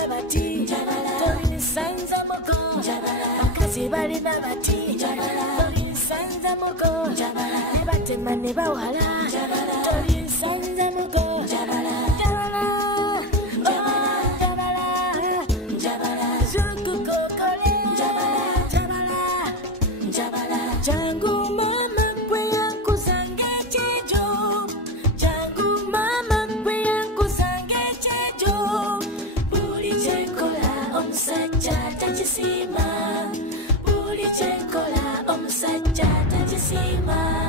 balina bati tolisanza muko bakazi balina bati tolisanza muko ne batema ne bawala tolisanza muko jangu mama kwe yakuzange chejo jangu mama kwe yakuzange chejo buli chekola omusajja takisima buli chekola omusajja takisima